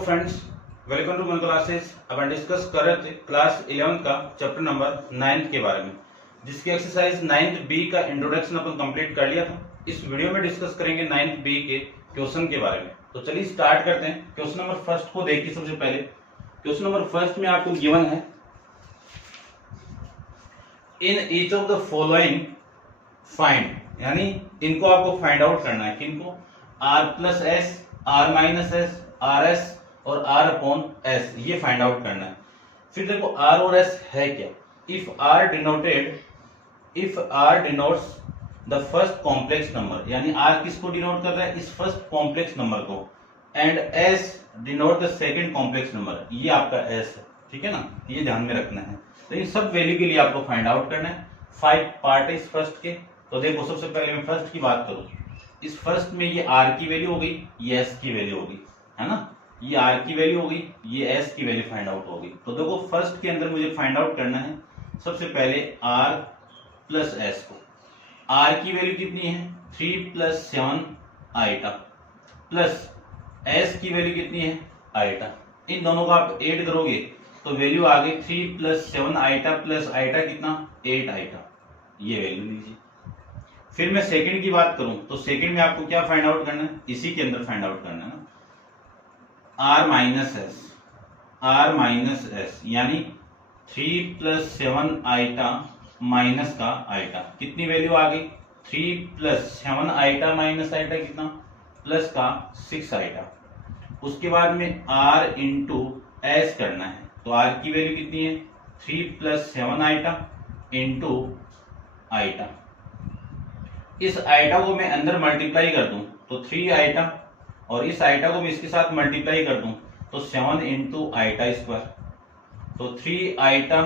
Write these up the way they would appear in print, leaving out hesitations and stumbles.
Friends, welcome to मन classes. अब हम डिस्कस कर रहे थे क्लास 11 का चैप्टर नंबर 9 के बारे में, जिसकी एक्सरसाइज 9th बी का इंट्रोडक्शन अपन कंप्लीट कर लिया था। इस वीडियो में डिस्कस करेंगे 9th बी के क्वेश्चन के बारे में। तो चलिए स्टार्ट करते हैं। क्वेश्चन नंबर फर्स्ट को देखिए। सबसे पहले क्वेश्चन नंबर फर्स्ट में आपको गिवन है, in each of the following find, यानी इनको आपको फाइंड आउट करना है। किनको? R plus S, R minus S, R S और आर अपॉन एस, ये फाइंड आउट करना है। फिर देखो आर और एस है क्या। If R denotes the first complex number, यानी आर किसको डिनोट कर रहा है? इस फर्स्ट कॉम्प्लेक्स नंबर को। And S denote the second complex number, ये आपका एस है। ठीक है ना, ये ध्यान में रखना है। तो इन सब वैल्यू के लिए आपको फाइंड आउट करना है। 5 पार्ट है इस फर्स्ट के। तो देखो सबसे पहले मैं फर्स्ट की बात करूं, इस फर्स्ट में ये आर की वैल्यू हो गई, ये एस की वैल्यू होगी, है ना। ये आर की वैल्यू हो गई, ये एस की वैल्यू फाइंड आउट होगी। तो देखो फर्स्ट के अंदर मुझे फाइंड आउट करना है सबसे पहले आर प्लस एस को। आर की वैल्यू कितनी है? 3 प्लस 7 आइटा, प्लस एस की वैल्यू कितनी है? आइटा। इन दोनों को आप ऐड करोगे तो वैल्यू आ गई 3 प्लस 7 आइटा प्लस आइटा कितना? 8 आइटा। ये वैल्यू लीजिए। फिर मैं सेकंड की बात करूं तो सेकंड में आपको क्या फाइंड आउट करना है? इसी के अंदर फाइंड आउट करना है ना, आर माइनस एस, यानी 3 प्लस 7 आइटा माइनस का आइटा। कितनी वैल्यू आ गई? 3 प्लस 7 आइटा माइनस आइटा कितना? प्लस का 6 आइटा। उसके बाद में आर इंटू एस करना है। तो आर की वैल्यू कितनी है? 3 प्लस 7 आइटा इंटू आइटा। इस आइटा को मैं अंदर मल्टीप्लाई कर दूं तो 3 आइटा, और इस आइटा को मैं इसके साथ मल्टीप्लाई कर दूं तो 7 इंटू आइटा स्क्वायर। तो 3 आइटा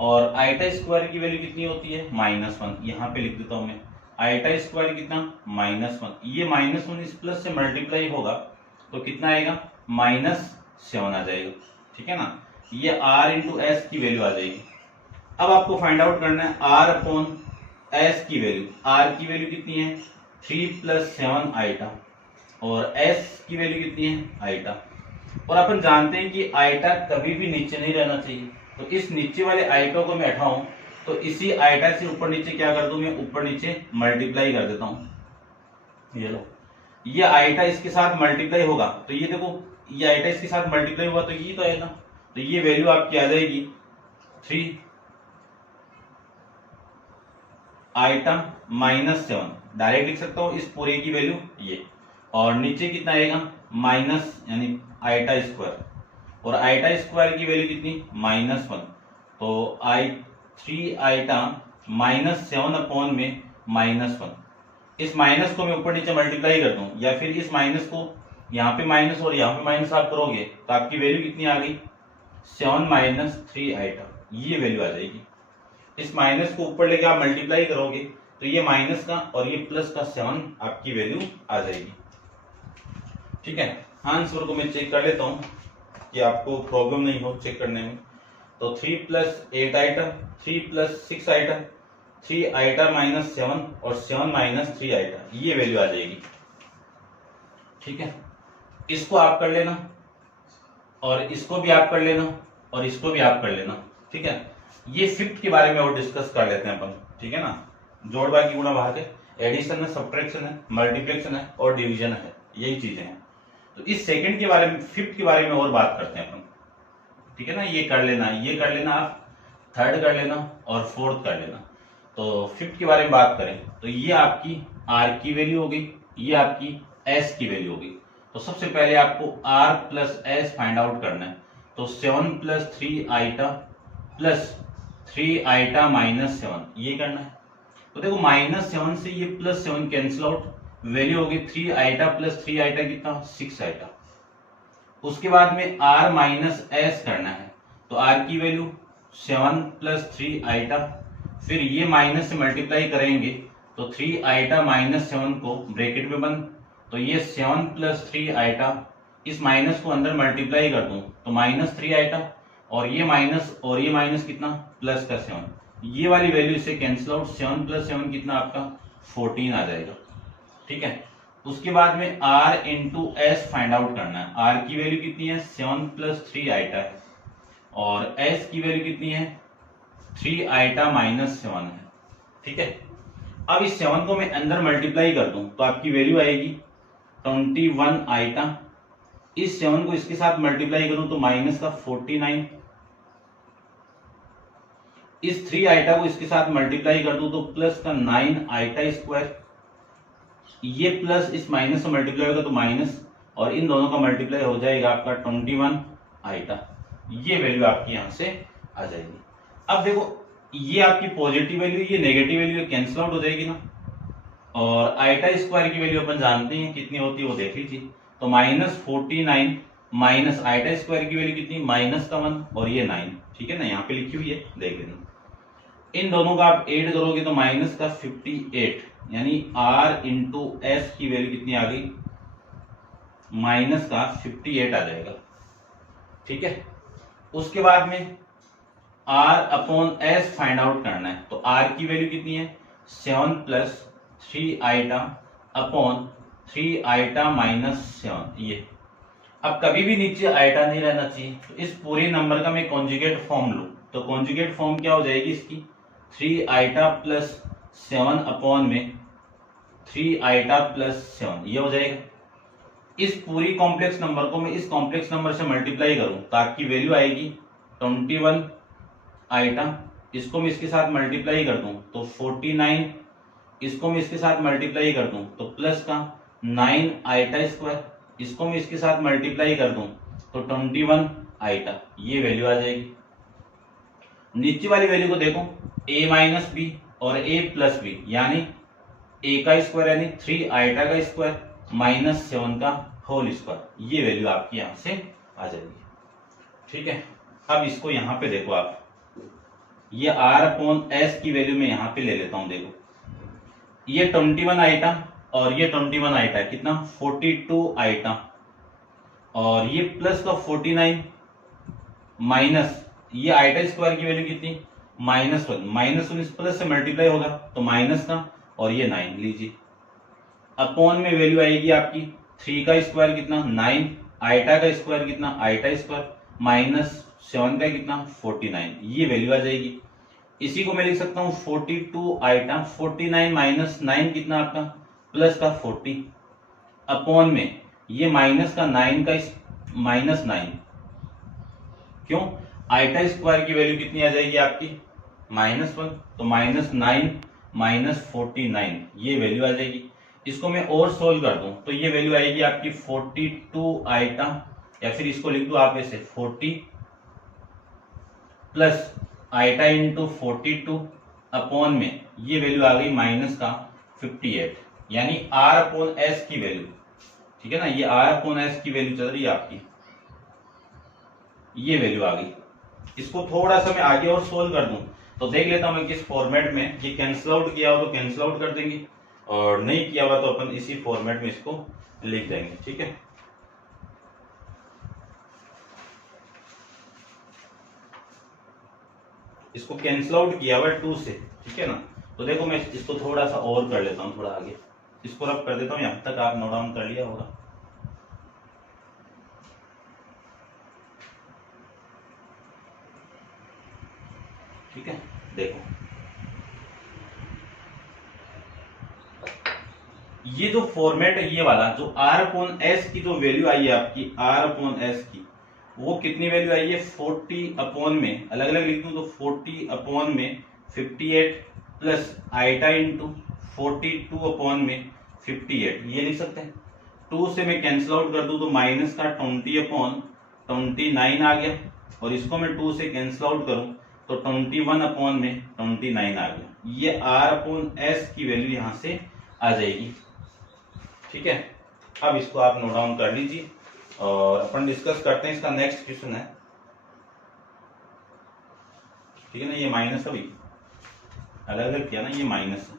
और आइटा स्क्वायर की वैल्यू कितनी होती है? -1। यहां पे लिख देता हूं मैं, आइटा स्क्वायर कितना? -1। ये -1 इस प्लस से मल्टीप्लाई होगा तो कितना आएगा? -7 आ जाएगा। ठीक है ना, ये आर इंटू एस की वैल्यू आ जाएगी। अब आपको फाइंड आउट करना है आर अपॉन एस की वैल्यू। आर की वैल्यू कितनी है? 3 प्लस 7 आइटा, और एस की वैल्यू कितनी है? आइटा। और अपन जानते हैं कि आइटा कभी भी नीचे नहीं रहना चाहिए। तो इस नीचे वाले आइटा को मैं हटाऊं तो इसी आइटा से ऊपर नीचे क्या कर दूं मैं? ऊपर नीचे मल्टीप्लाई कर देता हूं। ये लो, ये आइटा इसके साथ मल्टीप्लाई होगा तो ये देखो, ये आइटा इसके साथ मल्टीप्लाई हुआ तो ये तो आएगा। तो ये वैल्यू आपकी आ जाएगी 3 आइटा -7। डायरेक्ट लिख सकता हूं इस पूरे की वैल्यू ये। और नीचे कितना आएगा? माइनस, यानी आइटा स्क्वायर, और आइटा स्क्वायर की वैल्यू कितनी? -1। तो 3 आइटा -7 अपॉन में -1। इस माइनस को मैं ऊपर नीचे मल्टीप्लाई कर दूं, या फिर इस माइनस को यहाँ पे माइनस और यहाँ पे माइनस आप करोगे तो आपकी वैल्यू कितनी आ गई? 7 माइनस 3 आइटा, ये वैल्यू आ जाएगी। इस माइनस को ऊपर लेके आप मल्टीप्लाई करोगे तो ये माइनस का और ये प्लस का 7 आपकी वैल्यू आ जाएगी। ठीक है, आंसर को मैं चेक कर लेता हूं कि आपको प्रॉब्लम नहीं हो चेक करने में। तो 3 plus 8 iota, 3 plus 6 iota, 3 iota minus 7 और 7 माइनस 3 आइटा, ये वैल्यू आ जाएगी। ठीक है, इसको आप कर लेना और इसको भी आप कर लेना और इसको भी आप कर लेना। ठीक है, ये फिफ्थ के बारे में और डिस्कस कर लेते हैं अपन। ठीक है ना, जोड़ बाकी गुणा भाग है, एडिशन है, सब्ट्रैक्शन है, मल्टीप्लिकेशन है और डिवीजन है, यही चीजें हैं। तो इस सेकंड के बारे में, फिफ्थ के बारे में और बात करते हैं अपन। ठीक है ना, ये कर लेना, ये कर लेना, आप थर्ड कर लेना और फोर्थ कर लेना। तो फिफ्थ के बारे में बात करें तो ये आपकी आर की वैल्यू हो गई, ये आपकी एस की वैल्यू हो गई। तो सबसे पहले आपको R plus S find out करना है। तो 7 प्लस 3 आइटा प्लस 3 आइटा -7, ये करना है। तो देखो -7 से ये +7 कैंसिल आउट, वैल्यू होगी 3 आइटा प्लस 3 आइटा कितना? 6 आइटा। उसके बाद में आर माइनस एस करना है। तो आर की वैल्यू 7 प्लस 3 आइटा, फिर ये माइनस से मल्टीप्लाई करेंगे तो 3 आइटा -7 को ब्रैकेट में बंद, तो ये 7 प्लस 3 आइटा, इस माइनस को अंदर मल्टीप्लाई कर दूं तो -3 आइटा, और ये माइनस कितना? प्लस का 7। ये वाली वैल्यू से कैंसिल आउट, 7 प्लस 7 कितना आपका? 14 आ जाएगा। ठीक है, उसके बाद में r into S find out करना है। r की वैल्यू कितनी है 7 प्लस 3 आइटा है और s की वैल्यू कितनी है 3 आइटा माइनस 7 है। ठीक है, अब इस 7 को मैं अंदर मल्टीप्लाई कर दूं तो आपकी वैल्यू आएगी 21 आइटा। इस 7 को इसके साथ मल्टीप्लाई करूं तो माइनस का 49। इस 3 आइटा को इसके साथ मल्टीप्लाई कर दूं तो प्लस का 9 आइटा स्क्वायर। ये प्लस इस माइनस से मल्टीप्लाई होगा तो माइनस, और इन दोनों का मल्टीप्लाई हो जाएगा आपका 21 आइटा। ये वैल्यू आपकी यहां से आ जाएगी। अब देखो ये आपकी पॉजिटिव वैल्यू, ये नेगेटिव वैल्यू कैंसिल आउट हो जाएगी ना, और आइटा स्क्वायर की वैल्यू अपन जानते हैं कितनी होती है, वो देख लीजिए। तो माइनस 49 माइनस आइटा स्क्वायर की वैल्यू कितनी, माइनस का 1 और ये 9। ठीक है ना, यहाँ पे लिखी हुई है, देख लेना। इन दोनों का आप ऐड करोगे तो माइनस का 58, यानी r इंटू एस की वैल्यू कितनी आ गई, माइनस का 58 आ जाएगा। ठीक है, उसके बाद में r upon S find out करना है। तो r की वैल्यू कितनी है 7 plus 3 iota upon 3 iota minus 7। ये अब कभी भी नीचे आइटा नहीं रहना चाहिए, तो इस पूरे नंबर का मैं कॉन्जुगेट फॉर्म लूं तो कॉन्जुगेट फॉर्म क्या हो जाएगी इसकी, 3 आइटा प्लस 7 अपॉन में 3 आइटा प्लस 7, ये हो जाएगा। इस पूरी कॉम्प्लेक्स नंबर को मैं इस कॉम्प्लेक्स नंबर से मल्टीप्लाई करूं तो आपकी वैल्यू आएगी 21 आइटा। इसको मैं इसके साथ मल्टीप्लाई कर दूं तो 49, इसको मैं इसके साथ मल्टीप्लाई कर दूं तो प्लस का 9 आइटा स्क्वायर, इसको मैं इसके साथ मल्टीप्लाई कर दूं तो 21 आइटा, ये वैल्यू आ जाएगी। नीचे वाली वैल्यू को देखो, a माइनस बी और a प्लस बी, यानी a का स्क्वायर यानी 3 आइटा का स्क्वायर माइनस 7 का होल स्क्वायर, ये वैल्यू आपकी यहां से आ जाएगी। ठीक है, अब इसको यहां पे देखो आप, ये r अपॉन एस की वैल्यू मैं यहां पे ले लेता हूं। देखो ये 21 आइटा और ये 21 आइटा, कितना 42 आइटा, और ये प्लस का 49 माइनस ये आइटा स्क्वायर की वैल्यू कितनी -1, -1 इस प्लस से मल्टीप्लाई होगा तो माइनस का, और ये 9 लीजिए। अपॉन में वैल्यू आएगी आपकी 3 का स्क्वायर कितना 9, आइटा का स्क्वायर कितना आइटा स्क्वायर माइनस 7 का कितना 49, ये वैल्यू आ जाएगी। इसी को मैं लिख सकता हूं 42 आइटा, 49 माइनस 9 कितना आपका प्लस का 40, अपॉन में ये माइनस का 9 का माइनस 9, क्यों आइटा स्क्वायर की वैल्यू कितनी आ जाएगी आपकी -1, तो -9 माइनस 49, ये वैल्यू आ जाएगी। इसको मैं और सोल्व कर दूं तो ये वैल्यू आएगी आपकी 42 आइटा, या फिर इसको लिख दो आप ऐसे 40 प्लस आइटा इंटू 42 अपॉन में ये वैल्यू आ गई माइनस का 58, यानी r अपॉन एस की वैल्यू। ठीक है ना, ये r अपॉन एस की वैल्यू चल रही है आपकी, ये वैल्यू आ गई। इसको थोड़ा सा मैं आगे और सोल्व कर दूं तो देख लेता हूं मैं किस फॉर्मेट में, ये कैंसिल आउट किया हो तो कैंसिल आउट कर देंगे, और नहीं किया हुआ तो अपन इसी फॉर्मेट में इसको लिख देंगे। ठीक है, इसको कैंसिल आउट किया हुआ 2 से। ठीक है ना, तो देखो मैं इसको थोड़ा सा और कर लेता हूं, थोड़ा आगे इसको रब कर देता हूं, यहां तक आप नोट डाउन कर लिया होगा। ठीक है, देखो ये जो फॉर्मेट है, ये वाला जो r अपॉन एस की जो वैल्यू आई है आपकी, r अपॉन एस की वो कितनी वैल्यू आई है 40 अपॉन में, अलग अलग लिख दूं तो 40 अपॉन में 58 प्लस आइटा इंटू 42 अपॉन में 58, ये लिख सकते हैं। 2 से मैं कैंसिल आउट कर दूं तो माइनस का 20 अपॉन 29 आ गया, और इसको मैं 2 से कैंसिल आउट करूं तो 21 अपॉन में 29 आ गया। ये r अपॉन एस की वैल्यू यहां से आ जाएगी। ठीक है, अब इसको आप नोट डाउन कर लीजिए और अपन डिस्कस करते हैं। इसका नेक्स्ट क्वेश्चन है, ठीक है ना, ये माइनस अभी अलग अलग किया ना, ये माइनस है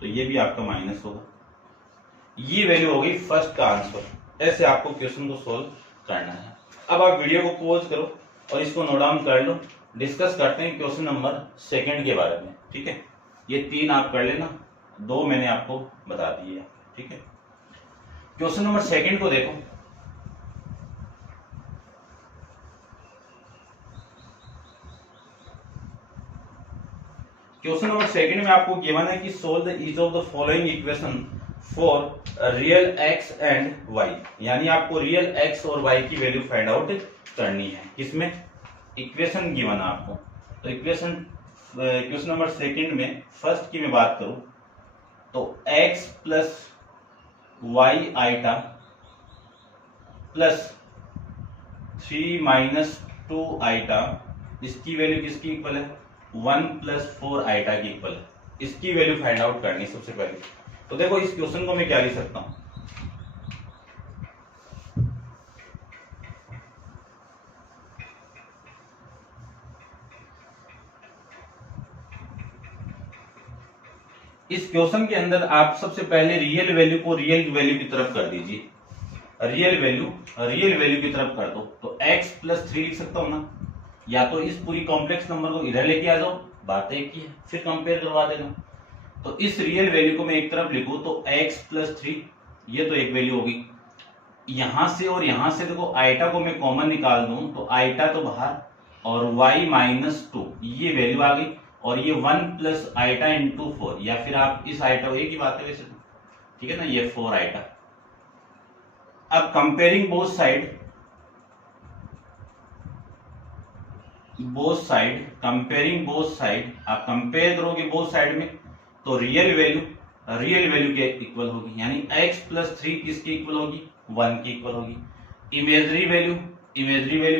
तो ये भी आपका माइनस होगा। ये वैल्यू हो गई फर्स्ट का आंसर। ऐसे आपको क्वेश्चन को सोल्व करना है। अब आप वीडियो को पॉज करो और इसको नोट डाउन कर लो, डिस्कस करते हैं क्वेश्चन नंबर 2 के बारे में। ठीक है, ये 3 आप कर लेना, 2 मैंने आपको बता दिए। ठीक है। क्वेश्चन नंबर सेकंड को देखो। क्वेश्चन नंबर सेकंड में आपको गिवन है कि solve the each of the following equation for real X and Y, यानी आपको रियल एक्स और वाई की वैल्यू फाइंड आउट करनी है। किसमें? इक्वेशन गिवन है आपको। तो इक्वेशन क्वेश्चन नंबर सेकंड में फर्स्ट की मैं बात करूं तो x plus Y iota plus 3 minus 2 iota, इसकी वैल्यू किसकी इक्वल है? 1 प्लस 4 आइटा की इक्वल है। इसकी वैल्यू फाइंड आउट करनी सबसे पहले। तो देखो इस क्वेश्चन को मैं क्या लिख सकता हूं, इस क्वेश्चन के अंदर आप सबसे पहले रियल वैल्यू को रियल वैल्यू की तरफ कर दीजिए। रियल वैल्यू की तरफ कर दो तो x प्लस 3 लिख सकता हूं ना, या तो इस पूरी कॉम्प्लेक्स नंबर को इधर लेके आ जाओ, बात एक ही है, फिर कंपेयर करवा देना। तो इस रियल वैल्यू को मैं एक तरफ लिखूं तो x प्लस 3, ये तो एक वैल्यू होगी। यहां से और यहां से देखो आइटा को मैं कॉमन निकाल दूं तो आइटा तो बाहर और y माइनस 2 ये वैल्यू आ गई, और ये 1 प्लस आइटा इंटू 4, या फिर आप इस आइटा को, एक ही बात है वैसे तो, ठीक है ना, ये 4 आइटा। अब कंपेयरिंग बोथ साइड, आप कंपेयर करोगे बोथ साइड में तो रियल वैल्यू के इक्वल होगी, यानी x प्लस 3 किसकी इक्वल होगी? 1 की इक्वल होगी। इमेजरी वैल्यू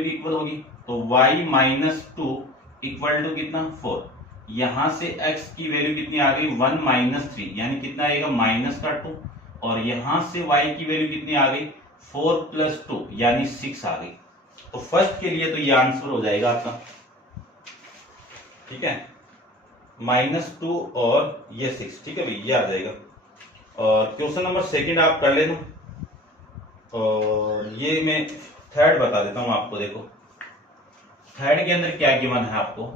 की इक्वल होगी, तो y माइनस 2 इक्वल टू कितना? 4। यहां से x की वैल्यू कितनी आ गई? 1 माइनस 3, यानी कितना आएगा? माइनस का 2, और यहां से y की वैल्यू कितनी आ गई? 4 प्लस 2 यानी 6 आ गई। तो फर्स्ट के लिए तो ये आंसर हो जाएगा आपका, ठीक है, -2 और ये 6, ठीक है भाई, ये आ जाएगा। और क्वेश्चन नंबर सेकंड आप कर लेना, और ये मैं थर्ड बता देता हूं आपको। देखो थर्ड के अंदर क्या गिवन है आपको,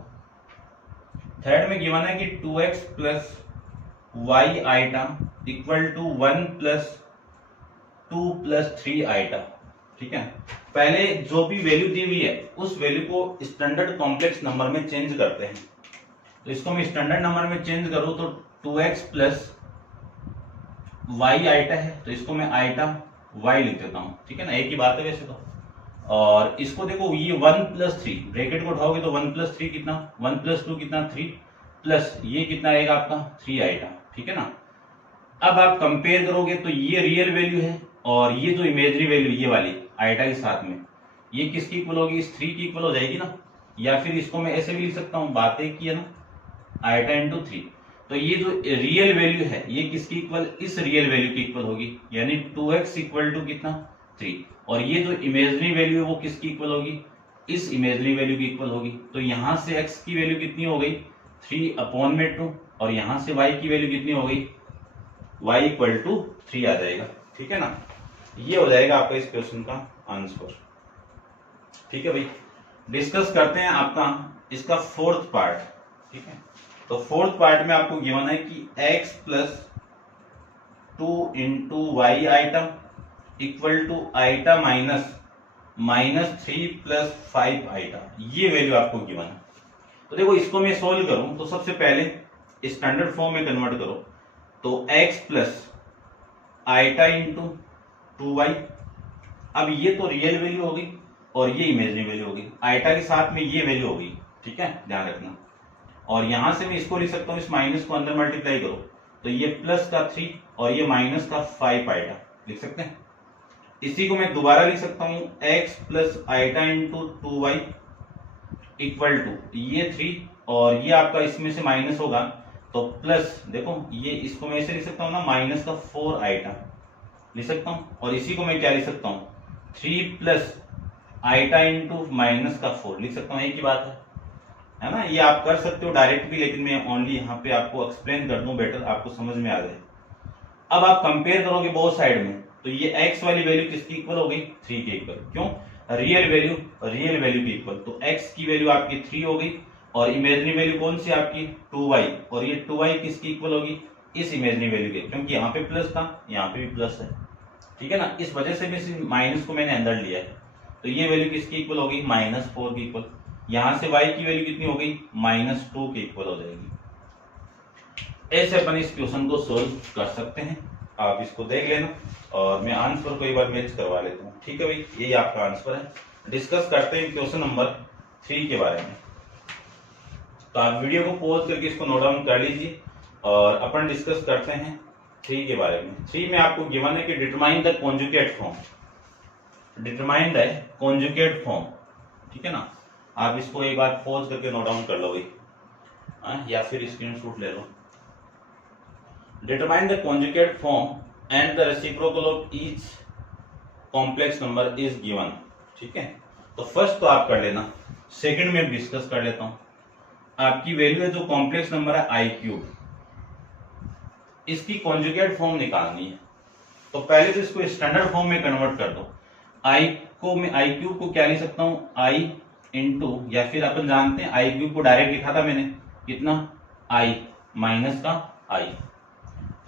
थर्ड में गिवन है कि 2x plus Y iota equal to 1 plus 2 plus 3 iota, ठीक है। पहले जो भी वैल्यू दी हुई है उस वैल्यू को स्टैंडर्ड कॉम्प्लेक्स नंबर में चेंज करते हैं। तो इसको मैं स्टैंडर्ड नंबर में चेंज करूं तो 2x प्लस वाई आइटा है, तो इसको मैं आइटा y लिख देता हूं, ठीक है ना, एक ही बात है वैसे तो। और इसको देखो ये 1 प्लस 3, ब्रैकेट को उठाओगे तो 1 प्लस 3 कितना? 1 प्लस 2 कितना? 3, प्लस ये कितना आएगा आपका? 3 आइटा, ठीक है ना। अब आप कंपेयर करोगे तो ये रियल वैल्यू है, और ये जो इमेजरी वैल्यू ये वाली आइटा के साथ में, ये किसकी इक्वल होगी? इस 3 की इक्वल हो जाएगी ना। या फिर इसको मैं ऐसे भी लिख सकता हूं, बात एक की है ना, आइटा इंटू 3। तो ये जो रियल वैल्यू है ये किसकी इक्वल? इस रियल वैल्यू की इक्वल होगी, यानी 2x इक्वल टू कितना? 3। और ये जो इमेजरी वैल्यू है वो किसकी इक्वल होगी? इस इमेजरी वैल्यू की इक्वल होगी। तो यहां से x की वैल्यू कितनी हो गई? 3/2, और यहां से y की वैल्यू कितनी हो गई? y इक्वल टू 3 आ जाएगा, ठीक है ना। ये हो जाएगा आपका इस क्वेश्चन का आंसर, ठीक है भाई। डिस्कस करते हैं आपका इसका फोर्थ पार्ट, ठीक है। तो फोर्थ पार्ट में आपको गिवन है कि x plus 2 into Y item equal to iota -3 plus 5 iota, ये वैल्यू आपको गिवन है। तो देखो इसको मैं सोल्व करूं तो सबसे पहले स्टैंडर्ड फॉर्म में कन्वर्ट करो, तो x plus iota into 2y। अब ये तो रियल वैल्यू होगी और ये इमेजरी वैल्यू होगी, आइटा के साथ में ये वैल्यू होगी, ठीक है, ध्यान रखना। और यहां से मैं इसको लिख सकता हूं, इस माइनस को अंदर मल्टीप्लाई करो तो ये प्लस का 3 और ये माइनस का 5 आइटा लिख सकते हैं। इसी को मैं दोबारा लिख सकता हूं, x plus iota into 2y equal to ये 3 और ये आपका इसमें से माइनस होगा तो प्लस, देखो ये इसको मैं ऐसे लिख सकता हूं ना, माइनस का 4 आइटा लिख सकता हूं। और इसी को मैं क्या लिख सकता हूं, 3 प्लस आइटा इंटू माइनस का 4 लिख सकता हूं, एक ही बात है ना। ये आप कर सकते हो डायरेक्ट भी, लेकिन मैं ओनली यहाँ पे आपको एक्सप्लेन कर दूं, बेटर आपको समझ में आ जाए। अब आप कंपेयर करोगे बोथ साइड में तो ये x वाली वैल्यू किसकी इक्वल हो गई? 3 के इक्वल। क्यों? रियल वैल्यू की इक्वल। तो x की वैल्यू आपकी 3 हो गई और इमेजिनरी वैल्यू कौन सी आपकी? 2y, और ये 2y किसकी इक्वल होगी? इस इमेजिनरी वैल्यू के, क्योंकि यहाँ पे प्लस था यहाँ पे भी प्लस है, ठीक है ना, इस वजह से भी इस माइनस को मैंने अंदर लिया है। तो ये वैल्यू किसकी इक्वल होगी, -4 की इक्वल। यहां से y की वैल्यू कितनी हो गई, -2 के इक्वल हो जाएगी। ऐसे अपन इस क्वेश्चन को सोल्व कर सकते हैं। आप इसको देख लेना और मैं आंसर को एक बार मैच करवा लेता हूँ। ठीक है भाई, यही आपका आंसर है। डिस्कस करते हैं क्वेश्चन नंबर 3 के बारे में। तो आप वीडियो को पॉज करके इसको नोट डाउन कर लीजिए और अपन डिस्कस करते हैं 3 के बारे में। 3 में आपको गिवन है कि determine the conjugate form. Determine the conjugate form, ठीक है ना। आप इसको एक बार पॉज करके नोट डाउन कर लो भाई, या फिर स्क्रीनशॉट ले लो। Determine the conjugate form and the reciprocal of each complex number is given। ठीक है, तो फर्स्ट तो आप कर लेना, सेकंड में डिस्कस कर लेता हूं। आपकी वैल्यू है जो कॉम्प्लेक्स नंबर है आई क्यूब, इसकी कॉन्जुगेट फॉर्म निकालनी है। तो पहले तो इसको स्टैंडर्ड फॉर्म में कन्वर्ट कर दो। आई को मैं आई क्यूब को क्या लिख सकता हूं, आई इंटू, या फिर अपन जानते हैं आई क्यूब को डायरेक्ट लिखा था मैंने, कितना, आई माइनस का आई।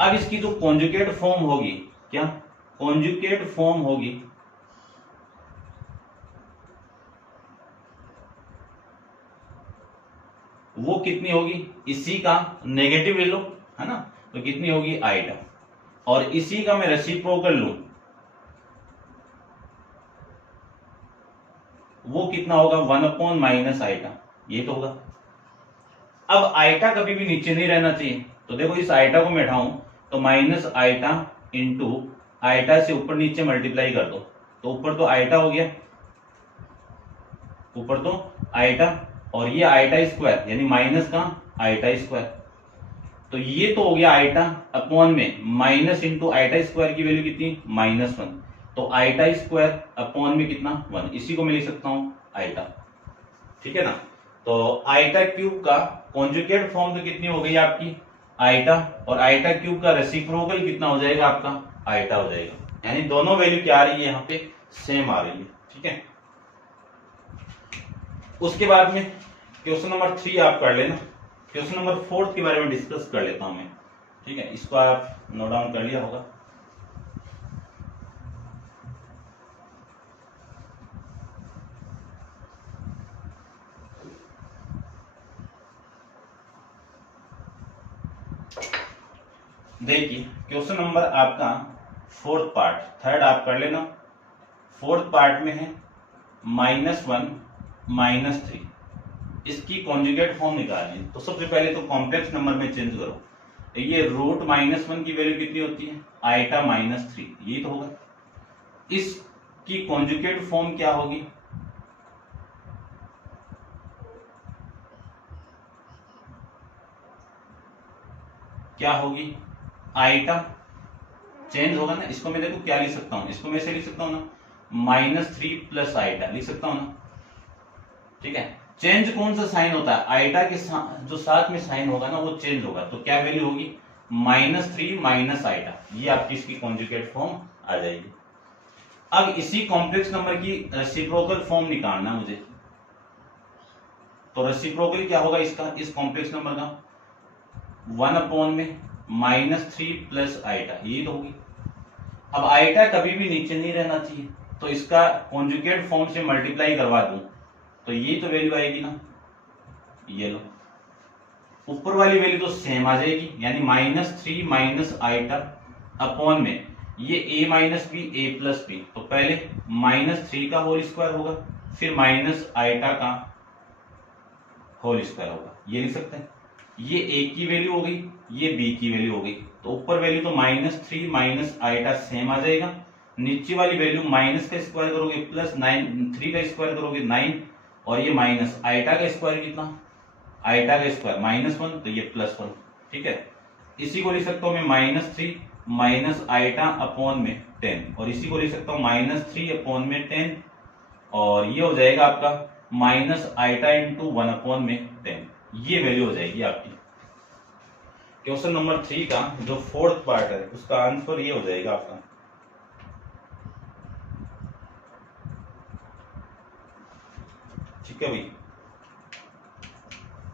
अब इसकी जो कॉन्जुगेट फॉर्म होगी, क्या कॉन्जुगेट फॉर्म होगी, वो कितनी होगी, इसी का नेगेटिव ले लो, है ना, तो कितनी होगी आइटा, और इसी का मैं रेसिप्रोकल लूं, वो कितना होगा 1 माइनस आइटा, ये तो होगा। अब आइटा कभी भी नीचे नहीं रहना चाहिए, तो देखो इस आइटा को मैं उठाऊं तो माइनस आइटा इंटू आइटा से ऊपर नीचे मल्टीप्लाई कर दो, तो ऊपर तो आइटा हो गया, ऊपर तो आइटा, और ये आइटा स्क्वायर यानी माइनस का आइटा स्क्वायर, तो ये तो हो गया आइटा अपॉन में माइनस इंटू आइटा स्क्वायर की वैल्यू कितनी, -1, तो आइटा स्क्वायर अपॉन में कितना 1, इसी को मैं लिख सकता हूं आइटा। ठीक है ना, तो आइटा क्यूब का कॉन्जुगेट फॉर्म तो कितनी हो गई आपकी आइटा, और आइटा क्यूब का रेसिप्रोकल कितना हो जाएगा आपका आइटा हो जाएगा, यानी दोनों वैल्यू क्या आ रही है यहाँ पे सेम आ रही है। ठीक है, उसके बाद में क्वेश्चन नंबर 3 आप कर लेना। क्वेश्चन नंबर 4 के बारे में डिस्कस कर लेता हूं मैं। ठीक है, इसको आप नोट डाउन कर लिया होगा। देखिए क्वेश्चन नंबर आपका 4th पार्ट, थर्ड आप कर लेना। 4th पार्ट में है -1 -3, इसकी कॉन्जुगेट फॉर्म निकालनी। तो सबसे पहले तो कॉम्प्लेक्स नंबर में चेंज करो, ये रूट -1 की वैल्यू कितनी होती है आइटा -3, ये तो होगा। इसकी कॉन्जुगेट फॉर्म क्या होगी, क्या होगी आइटा, चेंज होगा ना, इसको मैं देखो क्या लिख सकता हूं, इसको मैं ऐसे लिख सकता हूं ना, -3 प्लस आइटा लिख सकता हूं ना। ठीक है, चेंज कौन सा साइन होता है, आइटा के जो साथ में साइन होगा ना वो चेंज होगा, तो क्या वैल्यू होगी -3 माइनस आइटा, ये आपकी इसकी कॉन्जुगेट फॉर्म आ जाएगी। अब इसी कॉम्प्लेक्स नंबर की रेसिप्रोकल फॉर्म निकालना मुझे, तो रेसिप्रोकल क्या होगा इसका, इस कॉम्प्लेक्स नंबर का 1 में -3 प्लस आइटा, ये तो होगी। अब आइटा कभी भी नीचे नहीं रहना चाहिए, तो इसका कॉन्जुगेट फॉर्म से मल्टीप्लाई करवा दूं तो ये तो वैल्यू आएगी ना, ये लो, ऊपर वाली वैल्यू तो सेम आ जाएगी, यानी -3 माइनस आइटा अपॉन में ये a minus B A plus B, तो पहले -3 का होल स्क्वायर होगा, फिर माइनस आइटा का होल स्क्वायर होगा, ये लिख सकते हैं। ये a की वैल्यू हो गई, ये b की वैल्यू हो गई, तो ऊपर वैल्यू तो -3 माइनस आइटा सेम आ जाएगा, नीचे वाली वैल्यू माइनस का स्क्वायर करोगे प्लस 3 का स्क्वायर करोगे 9, और ये माइनस आइटा का स्क्वायर कितना, आइटा का स्क्वायर -1, तो ये +1। ठीक है, इसी को लिख सकता हूं मैं -3 माइनस आइटा अपॉन में 10, और इसी को लिख सकता हूं -3 अपॉन में 10, और ये हो जाएगा आपका माइनस आइटा इंटू 1 अपॉन में 10, ये वैल्यू हो जाएगी आपकी। क्वेश्चन नंबर 3 का जो 4th पार्ट है उसका आंसर ये हो जाएगा आपका। ठीक है भाई,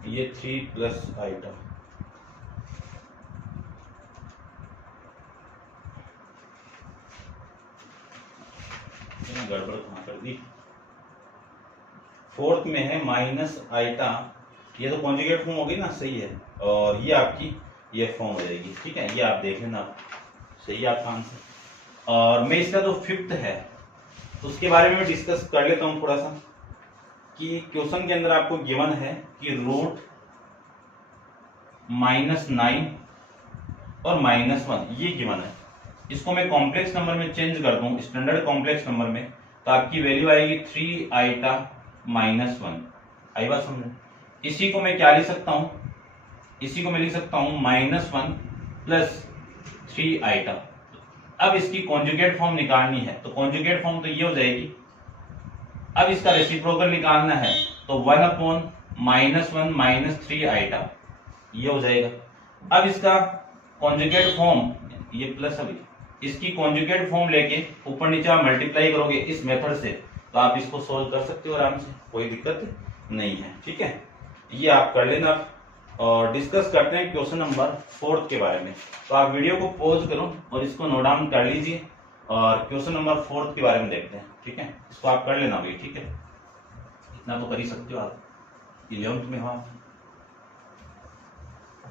ये 3 प्लस आइटा, गड़बड़ कहाँ कर दी। फोर्थ में है माइनस आइटा, ये तो कॉन्जुगेट फॉर्म होगी ना, सही है। और ये आपकी ये फॉर्म हो जाएगी, ठीक है। ये आप देख लेना, सही है आपका आंसर। और मैं इसका जो फिफ्थ है तो उसके बारे में डिस्कस कर लेता हूँ थोड़ा सा, कि क्वेश्चन के अंदर आपको गिवन है कि रूट -9 और -1 ये गिवन है। इसको मैं कॉम्प्लेक्स नंबर में चेंज कर दूं, स्टैंडर्ड कॉम्प्लेक्स नंबर में, तो आपकी वैल्यू आएगी 3 आइटा -1। आई बात समझ। इसी को मैं क्या लिख सकता हूं, इसी को मैं लिख सकता हूं -1 प्लस 3 आइटा। अब इसकी कॉन्जुगेट फॉर्म निकालनी है, तो कॉन्जुगेट फॉर्म तो ये हो जाएगी। अब इसका रेसिप्रोकल निकालना है तो 1/-1 -3 आइटा ये हो जाएगा। अब इसका कॉन्जुगेट फॉर्म, ये प्लस, अभी इसकी कॉन्जुगेट फॉर्म लेके ऊपर नीचे आप मल्टीप्लाई करोगे इस मेथड से, तो आप इसको सोल्व कर सकते हो आराम से, कोई दिक्कत नहीं है, ठीक है। ये आप कर लेना। और डिस्कस करते हैं क्वेश्चन नंबर 4 के बारे में। तो आप वीडियो को पॉज करो और इसको नोट डाउन कर लीजिए और क्वेश्चन नंबर 4 के बारे में देखते हैं, ठीक है। इसको आप कर लेना भाई, ठीक है, इतना तो कर ही सकते हो आप, 11th में हो आप।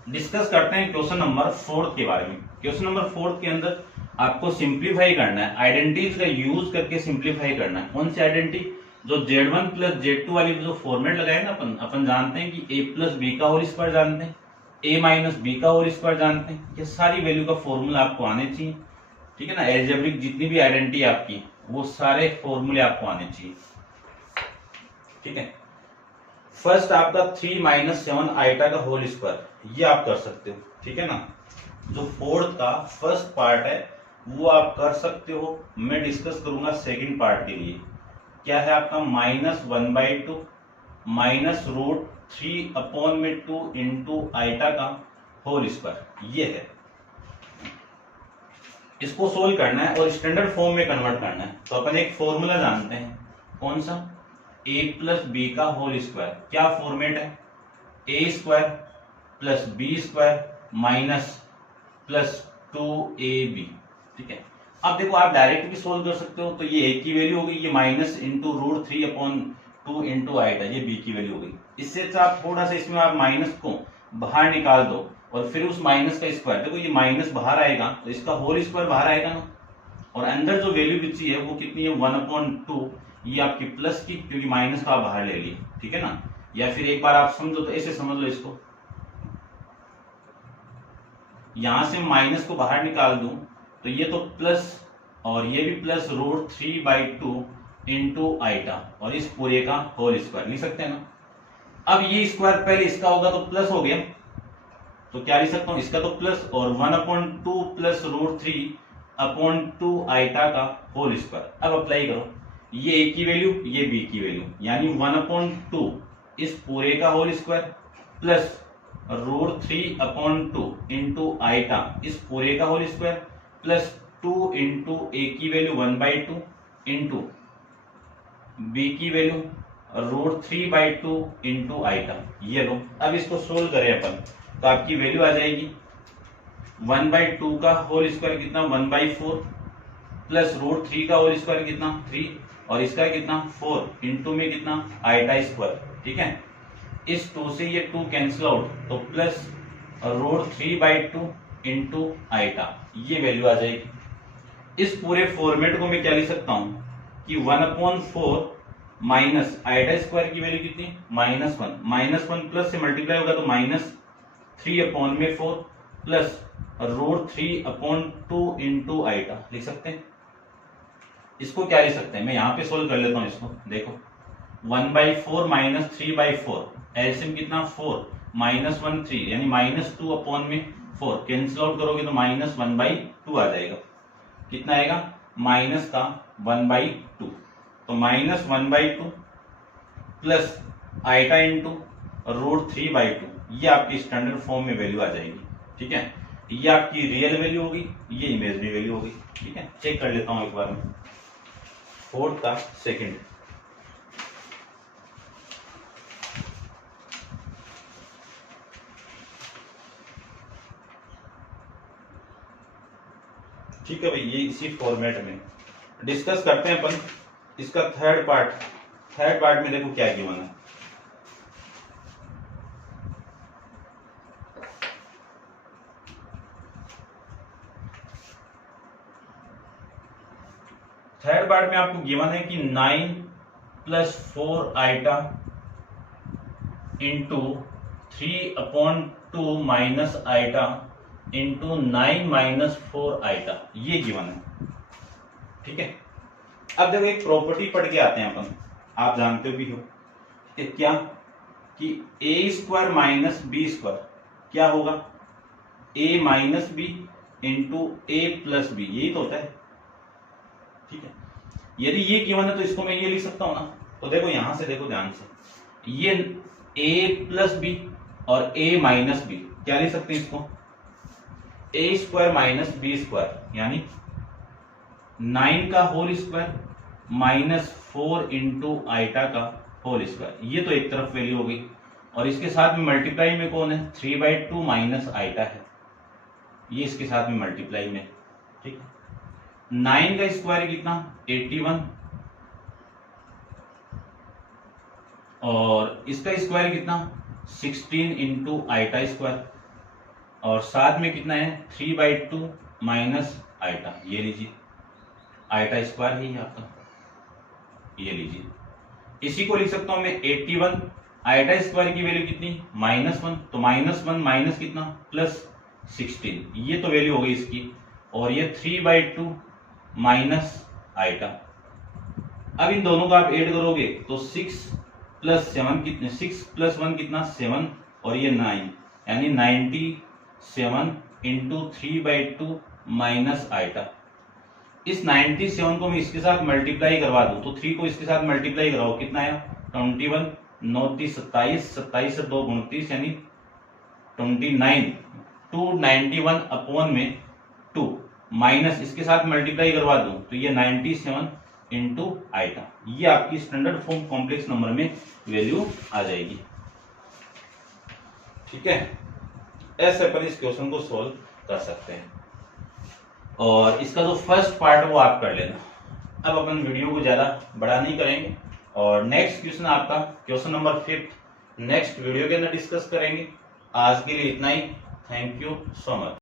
डिस्कस करते हैं क्वेश्चन नंबर 4 के बारे में। क्वेश्चन नंबर 4 के अंदर आपको सिंप्लीफाई करना है, आइडेंटिटीज का यूज करके सिंप्लीफाई करना है। कौन सी आइडेंटिटी, जो Z1 प्लस Z2 वाली जो फॉर्मेट लगाए ना अपन जानते हैं कि A प्लस बी का होल स्क्वायर जानते हैं, A माइनस बी का होल स्क्वायर जानते हैं। ये सारी वैल्यू का फॉर्मूला आपको आने चाहिए, ठीक है ना। एल्जेब्रिक जितनी भी आइडेंटिटी आपकी, वो सारे फॉर्मूले आपको आने चाहिए, ठीक है। फर्स्ट आपका 3 - 7 आइटा का होल स्क्वायर, ये आप कर सकते हो, ठीक है ना। जो फोर्थ का फर्स्ट पार्ट है वो आप कर सकते हो। मैं डिस्कस करूंगा सेकंड पार्ट के लिए, क्या है आपका -1/2 -√3/2 इंटू आइटा का होल स्क्वायर, ये है। इसको सोल्व करना है और स्टैंडर्ड फॉर्म में कन्वर्ट करना है। तो अपन एक फॉर्मूला जानते हैं, कौन सा, a प्लस बी का होल स्क्वायर। क्या फॉर्मेट है, a² plus b² minus plus 2ab, ठीक है। अब देखो आप डायरेक्ट भी सोल्व कर सकते हो, तो ये a की वैल्यू होगी, ये -√3/2 इंटू आइटा, ये b की वैल्यू होगी। इससे अच्छा आप थोड़ा सा इसमें आप माइनस को बाहर निकाल दो और फिर उस माइनस का स्क्वायर, देखो ये माइनस बाहर आएगा तो इसका होल स्क्वायर बाहर आएगा ना, और अंदर जो वैल्यू बची है वो कितनी है, 1/2, ये आपकी प्लस की, क्योंकि माइनस का आप बाहर ले लिए, ठीक है ना। या फिर एक बार आप समझो तो ऐसे समझ लो इसको, यहां से माइनस को बाहर निकाल दूं तो ये तो प्लस और ये भी प्लस √3/2 इंटू आइटा, और इस पूरे का होल स्क्वायर लिख सकते हैं ना। अब ये स्क्वायर पहले इसका होगा तो प्लस हो गया, तो क्या लिख सकता हूं, इसका तो प्लस, और 1/2 प्लस √3/2 आइटा का होल स्क्वायर। अब अप्लाई करो, ये a की वैल्यू, ये b की वैल्यू, यानी 1/2 इस पूरे का whole square plus √3/2 into iota इस पूरे का whole square plus 2 into a की वैल्यू 1/2 इंटू b की वैल्यू √3/2 इंटू आइटा, ये लो। अब इसको सोल्व करें अपन, तो आपकी वैल्यू आ जाएगी 1/2 का होल स्क्वायर कितना, 1/4 प्लस √3 का होल स्क्वायर कितना, 3, और इसका कितना 4 इंटू में कितना आइटा स्क्वायर, ठीक है। इस 2 से ये 2 कैंसिल आउट, तो प्लस √3/2 इंटू आइटा, ये वैल्यू आ जाएगी। इस पूरे फॉर्मेट को मैं क्या लिख सकता हूं कि 1/4 माइनस आइटा स्क्वायर की वैल्यू कितनी, -1 प्लस से मल्टीप्लाई होगा तो -3/4 प्लस √3/2 इंटू आइटा लिख सकते हैं। इसको क्या लिख सकते हैं, मैं यहां पे सोल्व कर लेता हूं इसको, देखो 1/4 माइनस 3/4, एलसीएम कितना 4, -1 3, यानी -2/4 कैंसिल आउट करोगे तो -1/2 आ जाएगा। कितना आएगा, माइनस का 1/2, तो -1/2 प्लस आइटा इंटू √3/2, ये आपकी स्टैंडर्ड फॉर्म में वैल्यू आ जाएगी, ठीक है। ये आपकी रियल वैल्यू होगी, ये इमेजिनरी वैल्यू होगी, ठीक है। चेक कर लेता हूं एक बार में, फोर्थ का सेकंड, ठीक है भाई। ये इसी फॉर्मेट में डिस्कस करते हैं अपन इसका थर्ड पार्ट में देखो क्या गिवन है। थर्ड पार्ट में आपको गिवन है कि 9 + 4 iota into 3/2 minus iota into 9 - 4 iota, ये गिवन है। ठीक है, अब देखो एक प्रॉपर्टी पढ़ के आते हैं अपन, आप जानते हो भी हो क्या कि a² माइनस b² क्या होगा, a minus B into a plus B, यही तो होता है। ठीक है, यदि ये गिवन है तो इसको मैं ये लिख सकता हूं ना। तो देखो यहां से देखो ध्यान से, ये a प्लस बी और a माइनस बी, क्या लिख सकते हैं इसको, a² माइनस b² यानी 9 का whole square minus 4 into iota का होल स्क्वायर, ये तो एक तरफ वैल्यू हो गई। और इसके साथ में मल्टीप्लाई में कौन है, 3/2 माइनस आइटा है, ये इसके साथ में मल्टीप्लाई में। ठीक है, 9 का स्क्वायर कितना, 81, और इसका स्क्वायर कितना, 16 इंटू आइटा स्क्वायर, और साथ में कितना है 3/2 माइनस आइटा, ये लीजिए आइटा स्क्वायर ही है आपका, ये लीजिए। इसी को लिख सकता हूं मैं 81, आइटा स्क्वायर की वैल्यू कितनी, -1, तो -1 माइनस कितना, +16, ये तो वैल्यू हो गई इसकी। और ये 3/2 माइनस आइटा, अब इन दोनों का आप ऐड करोगे तो 6 + 7 कितने, 6 + 1 कितना, 7, और ये 9, यानी 97 इंटू 3/2 माइनस आइटा। इस 97 को मैं इसके साथ मल्टीप्लाई करवा दूं, तो 3 को इसके साथ मल्टीप्लाई कराओ, कितना आया, 21, 9 × 27, 27 से 2 29, यानी 29, 291/2 माइनस इसके साथ मल्टीप्लाई करवा दूं तो ये 97 इंटू आइटा, ये आपकी स्टैंडर्ड फॉर्म कॉम्प्लेक्स नंबर में वैल्यू आ जाएगी। ठीक है, ऐसे अपन इस क्वेश्चन को सोल्व कर सकते हैं। और इसका जो फर्स्ट पार्ट है वो आप कर लेना। अब अपन वीडियो को ज्यादा बड़ा नहीं करेंगे, और नेक्स्ट क्वेश्चन आपका क्वेश्चन नंबर 5 नेक्स्ट वीडियो के अंदर डिस्कस करेंगे। आज के लिए इतना ही, थैंक यू सो मच।